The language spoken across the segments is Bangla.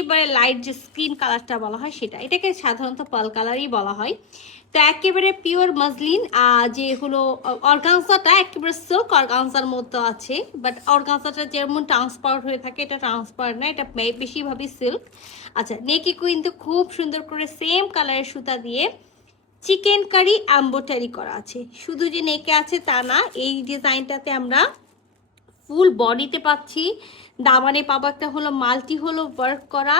একেবারে লাইট যে স্কিন কালারটা বলা হয় সেটা, এটাকে সাধারণত পার্ল কালারই বলা হয়। তো একেবারে পিওর মাসলিন, যে হলো অর্গানজাটা একেবারে সিল্ক অর্গানজার মধ্যে আছে, বাট অর্গানজাটা যেমন ট্রান্সপারেন্ট হয়ে থাকে এটা ট্রান্সপারেন্ট না, এটা বেশিরভাগই সিল্ক। আচ্ছা, নেকে কিন্তু খুব সুন্দর করে সেম কালারের সুতা দিয়ে চিকেন কারি এমব্রয়ডারি করা আছে। শুধু যে নেকে আছে তা না, এই ডিজাইনটাতে আমরা ফুল বডিতে পাচ্ছি, দামানে পাবো একটা হলো মাল্টি হলো ওয়ার্ক করা,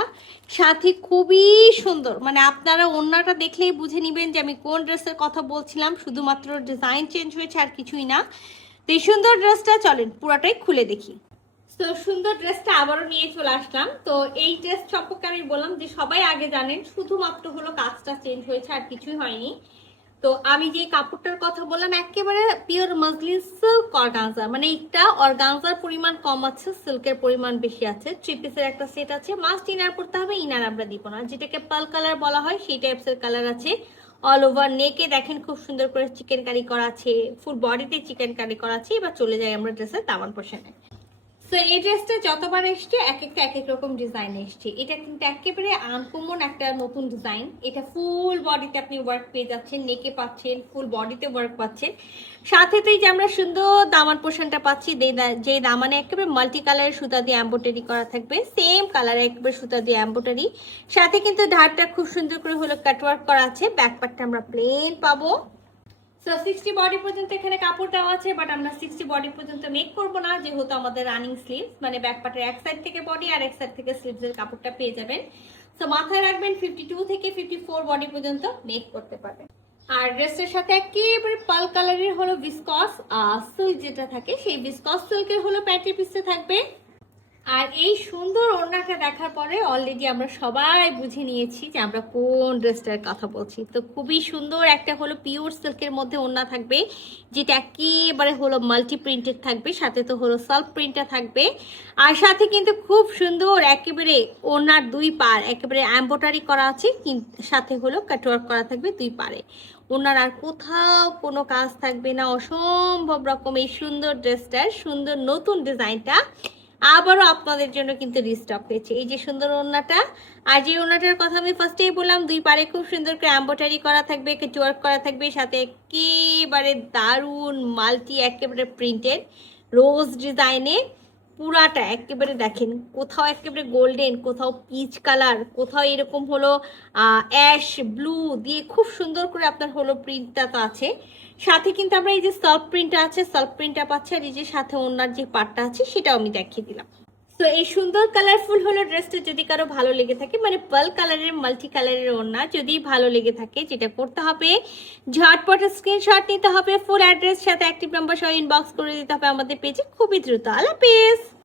সাথে খুবই সুন্দর, মানে আপনারা ওড়নাটা দেখলেই বুঝে নেবেন যে আমি কোন ড্রেসের কথা বলছিলাম, শুধুমাত্র ডিজাইন চেঞ্জ হয়েছে আর কিছুই না। তো এই সুন্দর ড্রেসটা চলেন পুরাটাই খুলে দেখি। তো সুন্দর ড্রেসটা আবারও নিয়ে চলে আসলাম। তো এই ড্রেস সম্পর্কে আমি বললাম যে সবাই আগে জানেন, শুধুমাত্র হলো কাজটা চেঞ্জ হয়েছে আর কিছুই হয়নি। তো আমি যে কাপড়টার কথা বললাম একেবারে পিওর মাসলিন সিল্ক অর্গানজা, মানে একটা অর্গানজার পরিমাণ কম আছে, সিল্কের পরিমাণ বেশি আছে। থ্রি পিসের একটা সেট আছে, মাস্ট ইনার পড়তে হবে, ইনার আমরা দিব না, যেটাকে পার্ল কালার বলা হয় সেই টাইপসের কালার আছে। অল ওভার নেকে দেখেন খুব সুন্দর করে চিকেন কারি করা আছে, ফুল বডিতে চিকেন কারি করা আছে। এবার চলে যাই আমরা ড্রেসের দামান পোর্শনে। তো এই ড্রেসটা যতবার এসছে এক এক রকম ডিজাইন এসছে। এটা কিন্তু একেবারে আনকমন একটা নতুন ডিজাইন। এটা ফুল বডিতে আপনি ওয়ার্ক পেয়ে যাচ্ছেন, নেকে পাচ্ছেন, ফুল বডিতে ওয়ার্ক পাচ্ছেন। সাথে তো এই যে আমরা সুন্দর দামান পোর্শনটা পাচ্ছি, যে দামানে একেবারে মাল্টি কালারের সুতা দিয়ে এমব্রয়ডারি করা থাকবে, সেম কালারে একেবারে সুতা দিয়ে এমব্রয়ডারি। সাথে কিন্তু ধারটা খুব সুন্দর করে হলো কাটওয়ার্ক করা আছে। ব্যাক পার্টটা আমরা প্লেন পাবো। সো 60 বডি পর্যন্ত এখানে কাপড় দেওয়া আছে, বাট আমরা 60 বডি পর্যন্ত মেক করব না, যেহেতু আমাদের রানিং স্লিভস, মানে ব্যাক পার্টের এক সাইড থেকে বডি আর এক সাইড থেকে স্লিভসের কাপড়টা পেয়ে যাবেন। সো মাথায় রাখবেন 52 থেকে 54 বডি পর্যন্ত মেক করতে পারবেন। আর ড্রেসের সাথে একেবারে পার্ল কালারের হলো ভিসকস সিল্ক যেটা থাকে, সেই ভিসকস সিল্কের হলো প্যান্টি পিসে থাকবে। আর এই সুন্দর ওড়নাটা দেখার পরে অলরেডি আমরা সবাই বুঝে নিয়েছি যে আমরা কোন ড্রেসটার কথা বলছি। তো খুবই সুন্দর একটা হলো পিওর সিল্কের মধ্যে ওড়না থাকবে, যেটা একেবারে হলো মাল্টি প্রিন্টেড থাকবে, সাথে তো হলো সেলফ প্রিন্টটা থাকবে। আর সাথে কিন্তু খুব সুন্দর একেবারে ওড়নার দুই পার একেবারে এমব্রয়ডারি করা আছে, সাথে হলো কাটওয়ার্ক করা থাকবে দুই পারে। ওনার আর কোথাও কোনো কাজ থাকবে না। অসম্ভব রকম এই সুন্দর ড্রেসটার সুন্দর নতুন ডিজাইনটা আবারও আপনাদের জন্য কিন্তু রিস্টক হয়েছে। এই যে সুন্দর ওড়নাটা, আর যে ওড়নাটার কথা আমি ফার্স্টেই বললাম, দুই পারে খুব সুন্দর করে এমব্রয়ডারি করা থাকবে, কাটওয়ার্ক করা থাকবে, সাথে একেবারে দারুণ মাল্টি একেবারে প্রিন্টেড রোজ ডিজাইনে পুরাটা একেবারে দেখেন, কোথাও একেবারে গোল্ডেন, কোথাও পিচ কালার, কোথাও এরকম হলো অ্যাশ ব্লু দিয়ে খুব সুন্দর করে আপনার হলো প্রিন্টটা তো আছে। সাথে কিন্তু আমরা এই যে সেলফ প্রিন্টটা আছে, সেলফ প্রিন্টটা পাচ্ছি, আর এই যে সাথে ওনার যে পার্টটা আছে সেটাও আমি দেখিয়ে দিলাম। তো এই সুন্দর কালারফুল হলো ড্রেসটা যদি কারো ভালো লেগে থাকে, মানে পার্ল কালারের মাল্টি কালারের ওড়না যদি ভালো লেগে থাকে, যেটা করতে হবে ঝটপট স্ক্রিনশট নিতে হবে, ফুল অ্যাড্রেস সাথে অ্যাক্টিভ নাম্বার সহ ইনবক্স করে দিতে হবে আমাদের পেজে খুবই দ্রুত। আল্লাহ হাফেজ।